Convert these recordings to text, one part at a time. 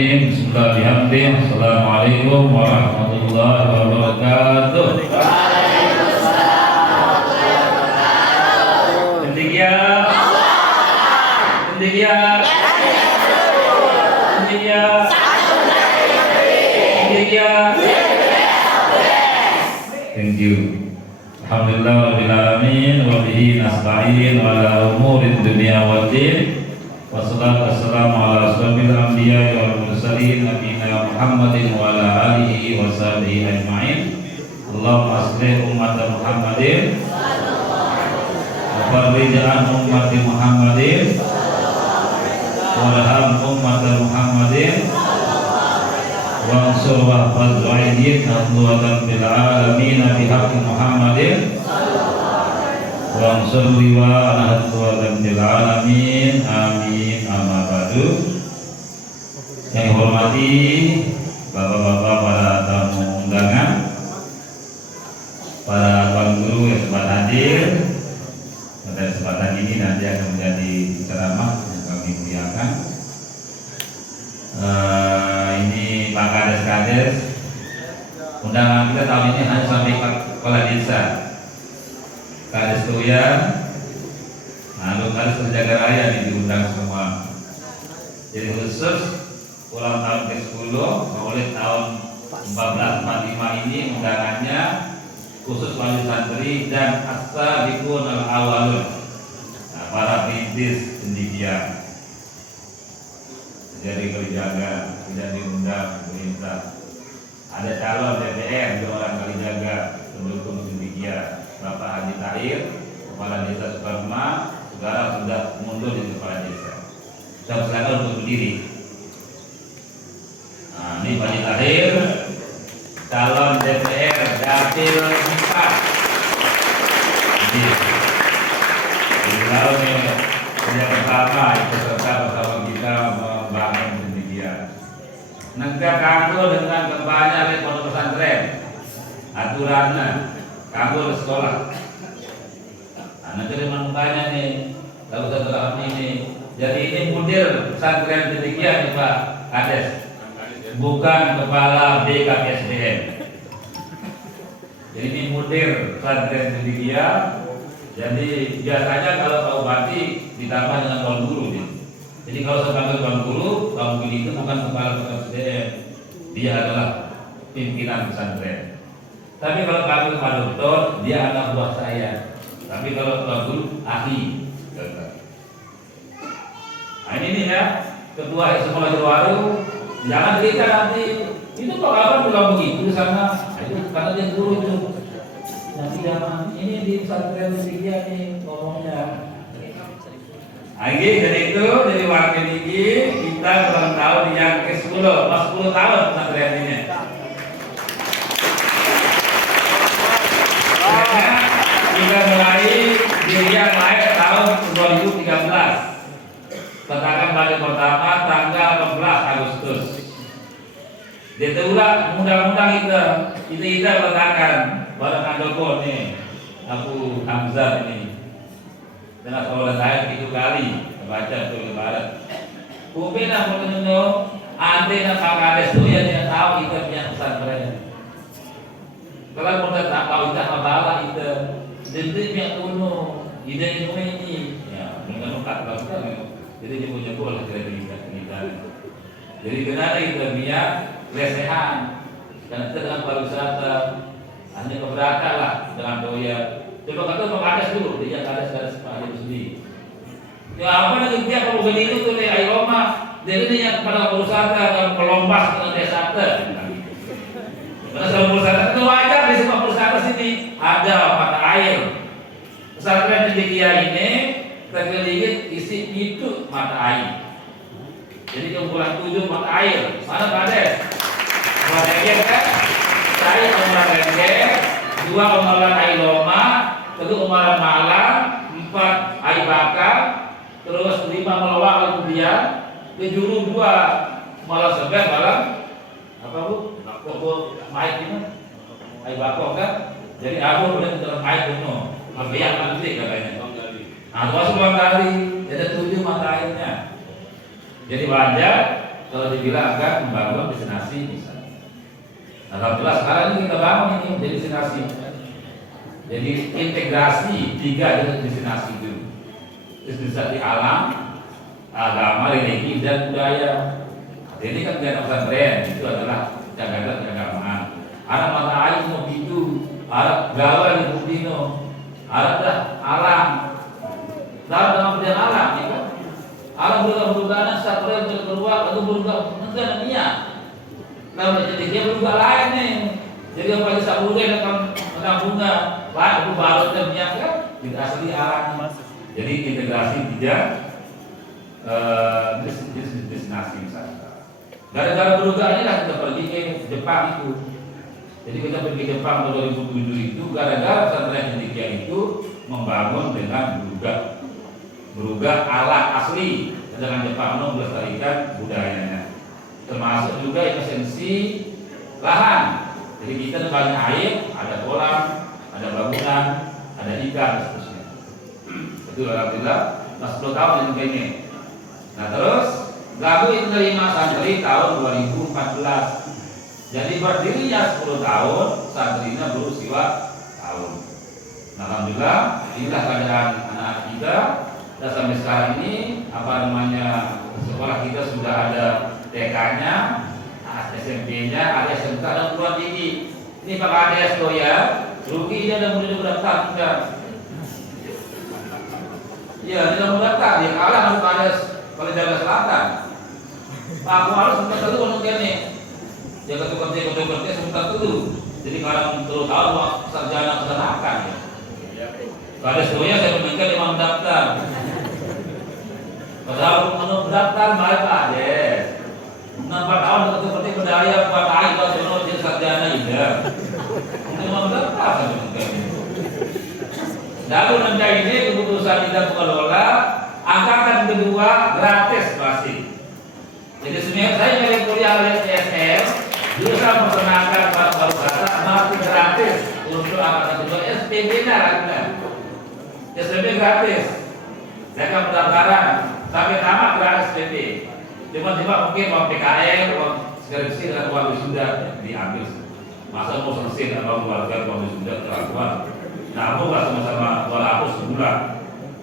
Bismillahirrahmanirrahim. Bismillahirrahmanirrahim. Assalamualaikum warahmatullahi wabarakatuh. Intinya Thank you. Alhamdulillah rabbil alamin wa bihi nasta'in wa ala umurid dunya waddin. Wassalatu wassalamu ala asyrofil anbiya'i wal mursalin nabiyina Muhammadin wa ala alihi wa sahbihi ajma'in. Allahumma aslih ummat Muhammadin wa farrij an ummati Muhammadin warham ummat Muhammadin wa ansur wa hafaz wa'idin ahluwatan bil alamin bihaqqi Muhammadin wa ansur liwa ahluwatan bil alamin amin. Amma ba'du. Yang dihormati bapak-bapak para tamu undangan, para tuan guru yang sempat hadir pada kesempatan ini nanti akan menjadi ceramah yang kami muliakan. Ini Pak Kades, undangan kita tahun ini hanya sampai kepala desa, Kades Tuyan, Kades Terjaga Raya ini diundang semua. Jadi khusus ulang tahun ke-10 Maulid tahun 1445 ini undangannya khusus wali santri dan as-sabiqun al-awwalun, para perintis cendekia. Jadi Kalijaga tidak diundang pemerintah. Ada calon DPR di orang Kalijaga pendukung cendekia, Bapak Haji Tahir, Kepala Desa Sukarma, sekarang sudah mundur di Kepala Desa. Saya silakan untuk berdiri. Nah, ini Pak Haji Tahir, calon DPR Dapil 4. Jadi kalau kerja pertama itu serta bersama kita membangun cendekia. Negara kanggo dengan kembalinya oleh pondok pesantren, aturannya kanggo sekolah. Nah, nanti makanya nih, kalau setelah ini, jadi ini mudir pesantren cendekia nih Pak Kades, bukan kepala BKPSDM. Jadi ini mudir pesantren cendekia. Jadi biasanya kalau Pak Bupati ditambah dengan tuan guru nih. Jadi kalau sebagai tuan guru, tuan guru itu bukan kepala BKPSDM, dia adalah pimpinan pesantren. Tapi kalau kami Pak Doktor, dia anak buah saya. Tapi kalau tuan guru ahli. Nah ini nih ya, ketua sekolah baru, jangan cerita nanti itu kok kapan pulang begitu di sana. Nah, itu karena dia guru itu. Nanti jangan ini di pesantren cendekia nih ngomongnya. Lagi dari itu dari wakil ini kita ulang tahun yang ke-10, 10 tahun pesantren ini. Kita mulai dirian lahir tahun 2013. Letakkan balik pertama tanggal 18 Agustus. Diterulah undang-undang kita letakkan barang Andoko nih, Abu Hamzah ini. Dengan sekolah saya 3 kali membaca tuh Lebaran. Kupin aku menunggu, ante nak Pak Kades tuh ya dia tahu kita punya pesantren. Kalau muda tak tahu kita masalah itu, jadi punya kuno, ide ini, ya mungkin tak tahu kan. Jadi dia punya oleh kita. Jadi kenapa kita punya lesehan, karena kita dengan pariwisata, hanya keberatan lah dengan doya. Coba kata Pak Kades dulu, dia Kades Pak Haji sendiri. Ya apa lagi dia kalau begini tuh nih ayo Roma, jadi dia kepada pariwisata dan pelompas dengan desa karena sama perusahaan itu wajar di semua perusahaan sini ada mata air. Pesantren cendekia ini terkelilit isi itu mata air. Jadi kumpulan 7 mata air. Mana Pak Kades? Umar Rengger kan? Saya Umar Rengger, 2 Umaran Ailoma, 3 Umaran Malang, 4 Air Bakar, terus 5 Melawak kemudian, 7 2 Malang Seber Malang apa Bu? Koko Maik ini Air Bakar kan? Jadi aku udah dalam Maik kuno, Mabiak nanti katanya. Nah, itu masuk 2 kali, ada 7 mata airnya. Jadi wajar kalau dibilang akan membangun destinasi misalnya. Alhamdulillah sekarang ini kita bangun ini menjadi destinasi. Jadi integrasi 3 destinasi itu. Destinasi alam, agama, religi dan budaya. Jadi kan kegiatan pesantren itu adalah jaga keagamaan. Ada mata air mau itu, ada gawa di Bukino, ada alam, dalam perjalanan alam, ya kan? Alam berubah-ubah, satria keluar atau berubah negara dunia. Nah, jadi dia berubah lain nih. Jadi apa yang sabure dengan bunga, lain berubah dan minyak kan? Tidak asli alam. Jadi integrasi 3 destinasi misalnya. Gara-gara berubah ini lah kita pergi ke Jepang itu. Jadi kita pergi ke Jepang tahun 2007 itu gara-gara pesantren Cendekia itu membangun dengan berubah alat asli dengan Jepang melestarikan budayanya, termasuk juga esensi lahan. Jadi kita banyak air, ada kolam, ada bangunan, ada ikan dan seterusnya. Itu alhamdulillah, 10 tahun ini. Nah terus Gabu itu menerima santri tahun 2014. Jadi berdirinya 10 tahun, santrinya berusia tahun. Nah, alhamdulillah, inilah keadaan anak-anak kita. Dan sampai sekarang ini, sekolah kita sudah ada TK-nya, SMP-nya, ada SMK dan perguruan tinggi. Ini Pak Ades ya, rugi dia udah mulai berdaftar juga. Iya, dia udah berdaftar, dia kalah sama Pak Ades kalau Jawa Selatan. Pak aku harus sebentar dulu untuk ini. Dia ketua-ketua sebentar dulu. Jadi kalau terus tahu sarjana peternakan ya. Pada semuanya saya meninggal imam daftar. Padahal menurut daftar baik Pak Ades. 4 tahun seperti berdaya buat air kalau jono jadi sarjana juga. Imam daftar saya meninggal. Lalu nanti ini keputusan kita mengelola angkatan kedua gratis pasti. Jadi sebenarnya saya dari kuliah oleh TSL bisa memperkenalkan baru kata masih gratis untuk angkatan kedua SPB-nya kan? SPB gratis. Saya akan pendaftaran sampai tamat gratis SPB. Cuma mungkin uang PKL, uang skripsi dan uang wisuda diambil. Masa mau selesai atau keluarga uang wisuda terlaluan. Nah, mau sama-sama 200 sebulan.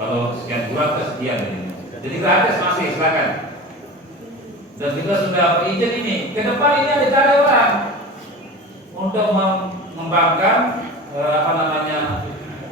Kalau sekian bulan ke sekian ini. Jadi gratis masih silakan. Dan kita sudah berizin ini. Ke depan ini ada cara orang untuk mengembangkan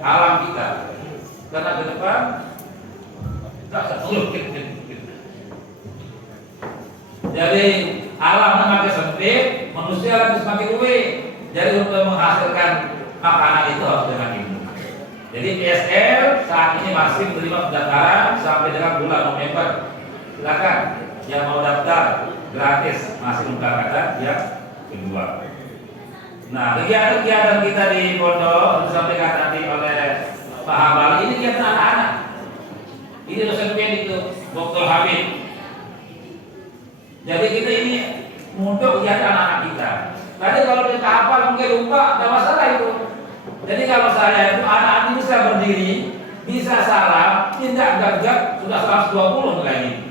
alam kita. Karena ke depan tak sulit. Jadi alam semakin sempit, manusia harus semakin luas. Jadi untuk menghasilkan makanan itu harus dengan ilmu. Jadi PSL saat ini masih menerima pendaftaran sampai dengan bulan November. Silakan yang mau daftar gratis masih pendaftaran yang kedua. Nah, kegiatan kita di pondok disampaikan tadi oleh Pak Hambal ini kegiatan anak-anak. Ini dosen itu Dr. Habib. Jadi kita ini untuk kegiatan anak-anak kita. Tadi kalau kita hafal mungkin lupa, tidak masalah itu. Jadi kalau saya itu anak-anak bisa berdiri, bisa salam, tidak gagap, sudah 120 nilainya.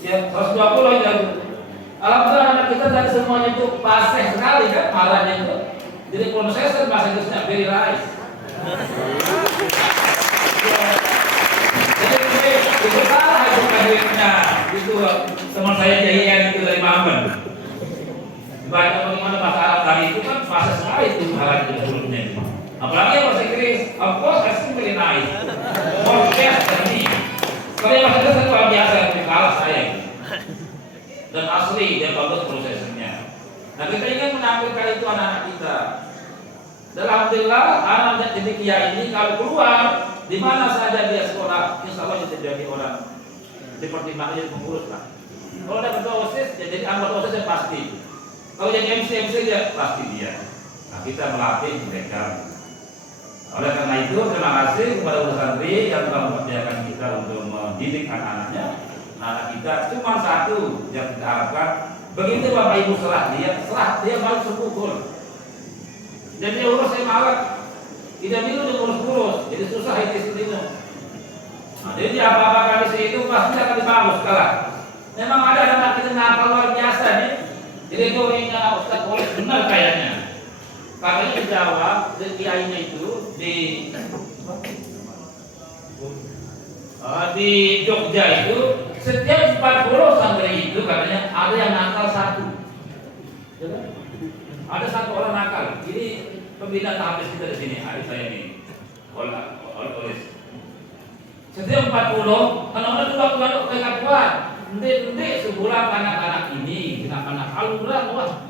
Ya, 120 ya. Alhamdulillah anak kita tadi semuanya itu fasih sekali kan malahnya itu. Jadi pronunciation bahasa Inggrisnya very nice. Jadi itu salah itu kadernya. Itu teman saya JIN itu dari Mamen. Banyak bagaimana bahasa Arab tadi itu kan bahasa sekali itu hal itu hurufnya. Apalagi bahasa Inggris, of course I think very nice. For best tadi. Kalau yang bahasa Inggris luar biasa itu kalah saya. Dan asli dia bagus prosesnya. Nah kita ingin menampilkan itu anak-anak kita. Dan alhamdulillah anak Cendekia ini kalau keluar di mana saja dia sekolah, insya Allah dia jadi orang dipertimbangkan jadi pengurus lah. Kalau ada ketua OSIS, ya jadi anggota OSIS yang pasti. Kalau jadi MC dia pasti dia. Nah kita melatih mereka. Oleh karena itu terima kasih kepada Guru Santri yang telah mempercayakan kita untuk mendidik anak-anaknya. Anak kita cuma satu yang kita harapkan. Begitu Bapak Ibu serah dia balik sepukul. Dan dia urus saya malah tidak dulu dia urus-urus, jadi susah itu. Nah, jadi apa-apa kali itu pasti akan dibagus kalah. Memang ada anak kecil nakal luar biasa nih. Jadi itu orangnya Ustaz Polis benar kayaknya. Katanya di Jawa, di kiainya itu di Jogja itu setiap 40 santri itu katanya ada yang nakal satu. Ada satu orang nakal. Ini pembina tahfiz kita di sini, adik saya ini. Polis. Setiap 40, kalau dua mereka kuat. Nanti sebulan anak-anak ini, anak-anak alurah wah.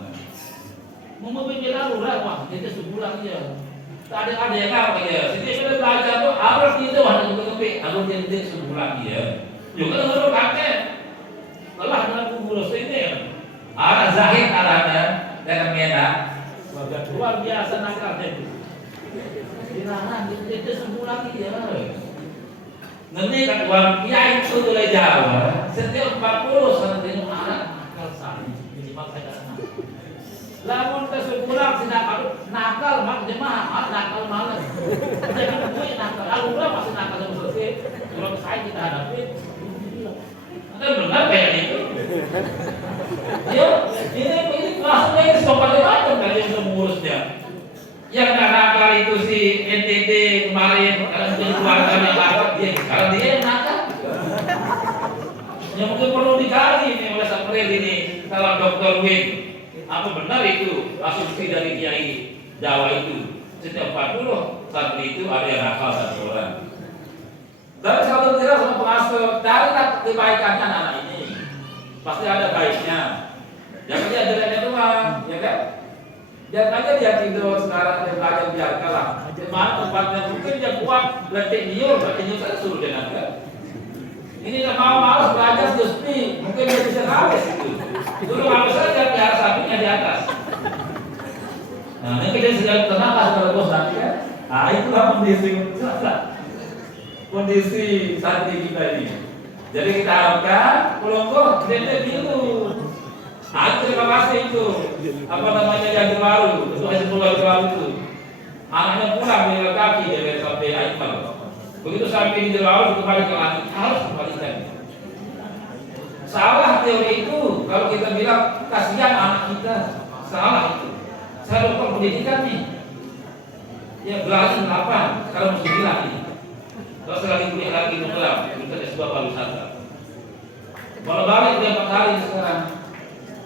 Memimpin alurah wah, jadi sebulan aja. Ada yang apa ya? Setiap kita belajar tuh harus itu ada kepe, harus jadi sebulan dia. Juga kalau kakek, telah dalam kubur ini ada Zahid ada dengan Medan, luar biasa nakalnya itu. Dilarang itu sebulan dia. Nanti kan uang kiai itu mulai Jawa, setiap 40 santri itu anak nakal sani, minimal saya nakal. Lamun kesukuran si nakal mak jemaah nakal malas. Jangan gue nakal, alurah masih nakal yang selesai. Kalau saya kita hadapi, ada benar kayak itu. Yo, ini langsung ini sopan macam kalian semua mengurusnya. Yang nakal itu si NTT kemarin kalau menjadi keluarga yang nakal kalau dia yang nakal. Yang mungkin perlu dikali ini oleh Sapril ini kalau Dr. Win apa benar itu asumsi dari kiai Jawa itu setiap 40 santri itu ada yang nakal satu orang. Dan satu tidak sama pengasuh carilah kebaikannya anak ini pasti ada baiknya. Jangan dia jeleknya doang, ya kan? Jangan aja dia tidur sekarang dia belajar biarkanlah. Mana tempatnya mungkin dia kuat berarti niur saya suruh dia naga. Ini nggak mau malas belajar Gusti, mungkin dia bisa habis itu. Dulu harus saja biar sapinya di atas. Nah, ini kita sedang tenang kalau bos nanti kan. Nah, itulah kondisi santri kita ini. Jadi kita harapkan pelonggo tidak gitu. Terima kasih itu apa namanya yang baru untuk hasil baru itu anaknya pulang dengan kaki dari sampai Aimal. Begitu sampai di Jawa kembali ke langit harus kembalikan. Salah teori itu kalau kita bilang kasihan anak kita, salah itu. Saya dokter pendidikan nih, ya belajar apa kalau mesti bilang ini. Kalau sekali kuliah lagi mengelam, kita S2 pariwisata. Kalau balik dia 4 hari sekarang.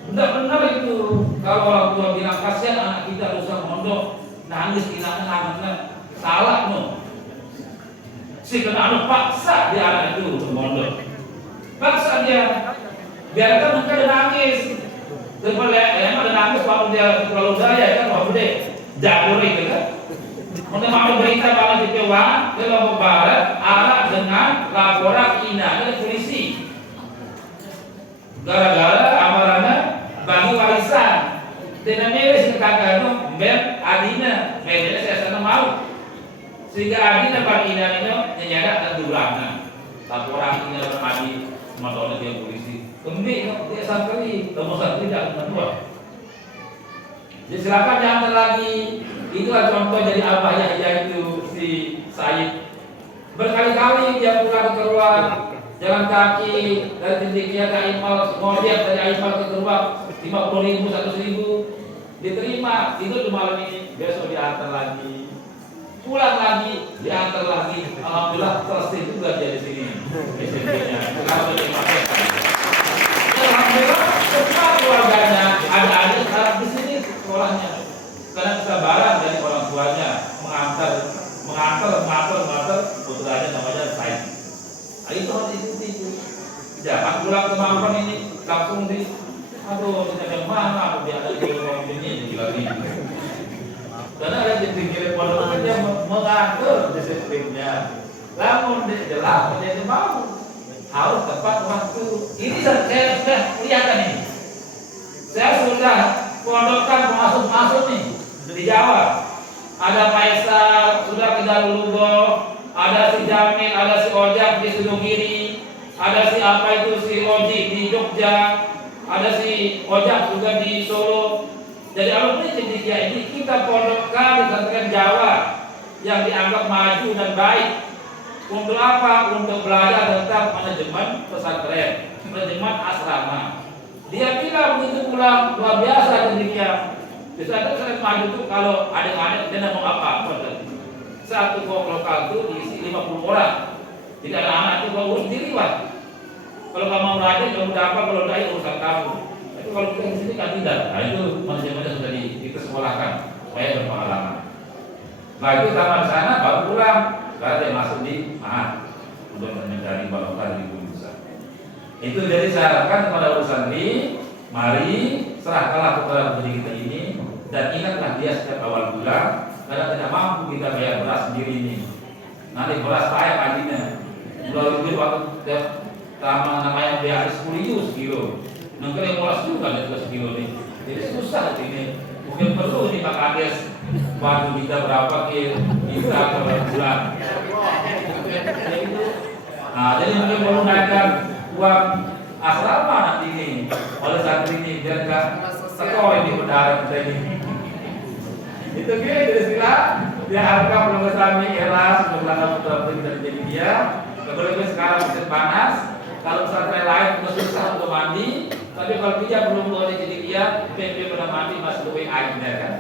Benar-benar itu kalau orang tua bilang kasihan anak kita rusak mondok nangis kita anaknya salah no. Si anak paksa dia anak itu mondok, paksa dia biarkan mereka dia nangis. Terus dia nangis waktu dia terlalu daya kan waktu dia jabur itu kan. Mau mau berita malah di Jawa ke Lombok Barat arah dengan laporan ina ke polisi. Gara-gara amarannya bagi warisan tidak miris kakak itu ben adina bedanya saya sana mau sehingga adina bagi ina itu nyada terdulang laporan ini bermadi motornya dia polisi kemudian dia santri kamu santri tidak menua jadi silakan jangan lagi itulah contoh jadi apa ya yaitu si Said berkali-kali dia pulang keluar jalan kaki dari titiknya ke Aimal, ngojek dari Aimal ke Gerbang 50.000, 100.000 diterima, itu di malam ini besok diantar lagi pulang lagi, diantar lagi alhamdulillah selesai juga dia di sini SMP-nya alhamdulillah semua keluarganya ada sekarang di sini sekolahnya karena kesabaran dari orang tuanya mengantar putranya namanya Said. Itu harus ikuti itu. Jangan pulang ke Mampang ini langsung di, aduh kita yang mana? Dia ada di ruang ini lagi. Karena ada di pinggir pondok dia mengatur disiplinnya. Namun jelas menjadi mau harus tepat waktu. Ini saya sudah kelihatan ini. Saya sudah pondokkan masuk nih di Jawa. Ada Faisal sudah ke Darulugo. Ada si Jamil, ada si Ojak di Sudogiri, ada si apa itu si Oji di Jogja, ada si Ojak juga di Solo. Jadi alumni Cendikia ini kita pondokkan di pesantren Jawa yang dianggap maju dan baik. Untuk apa? Untuk belajar tentang manajemen pesantren. jemaat asrama. Dia kira begitu pulang luar biasa demikian. Di saat saya maju itu kalau adik-adik dia mau apa? Satu kelompok lokal itu diisi 50 orang. Jadi anak-anak itu bawa urus sendiri, Pak. Kalau kamu mau rajin, kamu dapat, kalau tidak itu urusan kamu. Tapi kalau kita di sini kan tidak. Nah itu manajemennya sudah kita sekolahkan supaya berpengalaman. Setelah itu sama di sana baru pulang, karena dia masuk di mahat untuk mencari barokah di besar. Itu jadi saya harapkan kepada urusan ini, mari serahkanlah kepada diri kita ini dan ingatlah dia setiap awal bulan, karena tidak mampu kita bayar beras sendiri ini. Nanti beras saya paginya, bulan itu waktu namanya biasa 10 kilo, nanti yang beras juga ada 12 kilo nih. Jadi susah ini. Mungkin perlu nih Pak Kades bantu kita berapa kita per bulan. Nah, jadi mungkin perlu naikkan uang asrama nanti ini oleh santri ini biar nggak sekolah di bendahara kita ini. Itu jadi istilah dia harga belum kami era sebelum putra tidak jadi dia. Kemudian sekarang musim panas, kalau pesantren lain itu susah untuk mandi, tapi kalau dia belum boleh jadi dia, dia pernah mandi masih lebih airnya kan.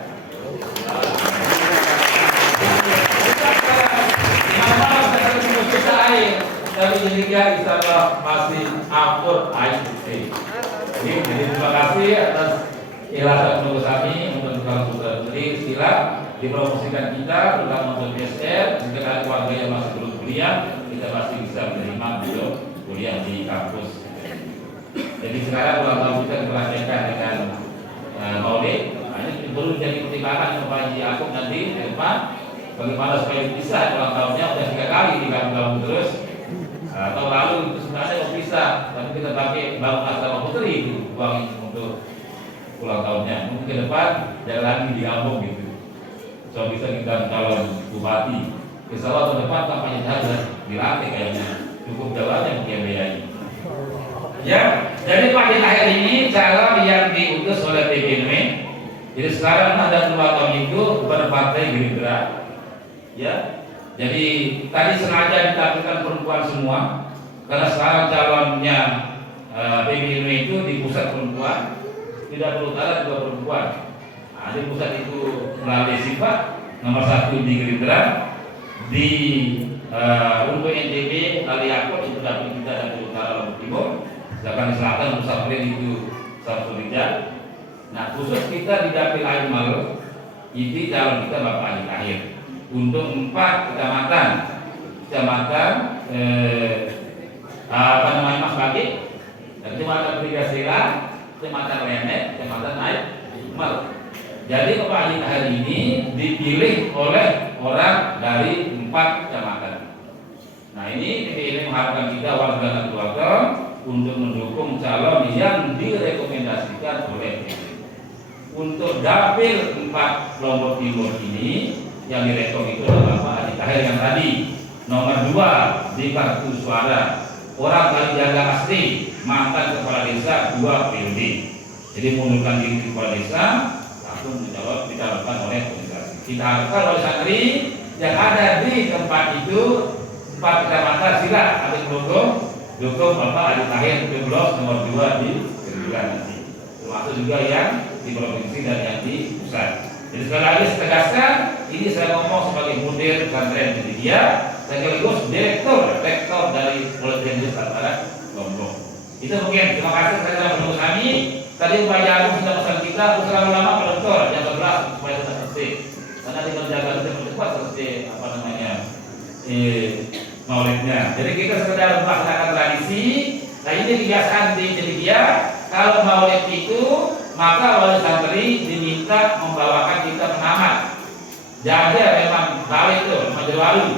Air, tapi jadi dia insya Allah masih akur air putih. Jadi terima kasih atas ilasan menurut kami untuk kalau putra putri istilah dipromosikan kita terutama untuk PSR. Jika ada keluarga yang masih belum kuliah, kita pasti bisa menerima beliau kuliah di kampus. Jadi sekarang kalau kita mempraktekkan dengan maulid, ini perlu jadi pertimbangan kepada Yakub nanti di depan. Bagaimana supaya bisa ulang tahunnya udah 3 kali digabung terus. Tahun lalu itu sebenarnya mau bisa, tapi kita pakai bangun asrama putri itu uang untuk ulang tahunnya. Mungkin ke depan jangan lagi digabung gitu. So bisa kita calon bupati. Insya Allah tahun depan kampanye saja dilatih kayaknya. Cukup jawabannya mungkin biayai. Ya, jadi pagi akhir ini calon yang diutus oleh PBNW. Jadi sekarang ada 2 tahun itu berpartai Gerindra. Ya, jadi tadi sengaja ditampilkan perempuan semua karena sekarang calonnya PBNW itu di pusat perempuan, tidak perlu utara juga perempuan. Nah, di pusat itu melalui sifat nomor 1 di Gerindra, di untuk NTB Ali Yakob itu dapil kita dan di utara Lombok Timur, sedangkan di selatan Musafir itu Samsul Rijal. Nah khusus kita di dapil Air Malu itu calon kita Bapak Ali Tahir untuk 4 kecamatan Mas Bagi, kecamatan Brigasela, kecamatan Lenet, kecamatan Air Malu. Jadi Bapak Ali Tahir ini dipilih oleh orang dari 4 kecamatan. Nah ini mengharapkan kita warga dan keluarga untuk mendukung calon yang direkomendasikan oleh PBNW. Untuk dapil 4 Lombok Timur ini yang direkom itu adalah Bapak Ali Tahir yang tadi nomor 2 di kartu suara, orang Kalijaga asli, mantan kepala desa 2 periode. Jadi mengundurkan diri di kepala desa langsung dicalonkan oleh organisasi. Kita harapkan oleh santri yang ada di tempat itu 4 kecamatan sila adik dukung Bapak Ali Tahir Peblos nomor 2 di Gerindra nanti. Termasuk juga yang di provinsi dan yang di pusat. Jadi sekali lagi saya tegaskan, ini saya ngomong sebagai mudir pesantren Muhammadiyah, sekaligus rektor dari Politeknik Nusantara Lombok. Itu mungkin. Terima kasih saya menunggu kami. Tadi Pak Jagung sudah pesan kita lama-lama ke rektor jam 11 supaya sudah selesai. Karena di menjaga lebih cepat selesai maulidnya. Jadi kita sekedar melaksanakan tradisi. Nah ini kebiasaan di Muhammadiyah. Kalau maulid itu maka oleh santri diminta membawakan kita penamat. Jadi memang balik itu Majewalu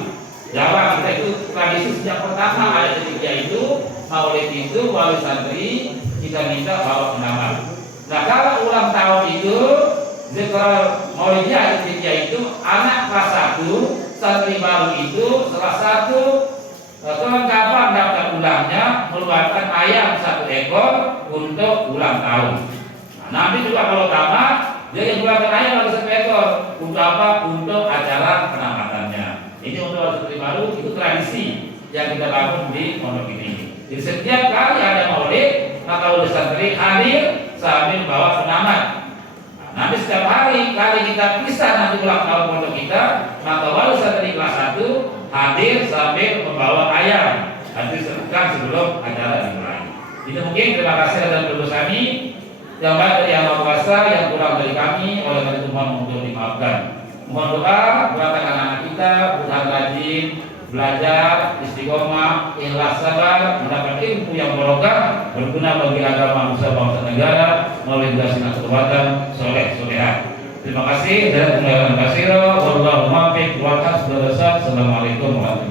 Jawa kita itu tradisi sejak pertama ada ketiga itu maulid itu wali santri kita minta bawa penamat. Nah kalau ulang tahun itu zikr maulidnya ketiga itu anak kelas 1 santri baru itu salah satu kelengkapan daftar ulangnya mengeluarkan ayam 1 ekor untuk ulang tahun. Nah, nanti juga kalau tamat dia yang keluarkan ayam harus 1 ekor untuk apa? Untuk acara penamatannya. Ini untuk santri baru itu tradisi yang kita bangun di pondok ini. Jadi setiap kali ada maulid, maka wali santri hadir sambil bawa pengamat. Nanti setiap hari kita pisah nanti ulang tahun pondok kita, maka wali santri kelas 1 hadir sambil membawa ayam. Nanti sebelum acara dimulai. Itu mungkin, terima kasih atas berdoa kami. Yang baik dari Yang Maha Kuasa, yang kurang dari kami, oleh karena itu mohon untuk dimaafkan. Mohon doa buat anak-anak kita, bukan rajin, belajar, istiqomah, ikhlas, sabar, mendapat ilmu yang barokah, berguna bagi agama nusa bangsa negara, melalui tugas kekuatan soleh solehah. Terima kasih dan terima kasih. Wallahu muwaffiq wal haq. Assalamualaikum warahmatullahi wabarakatuh.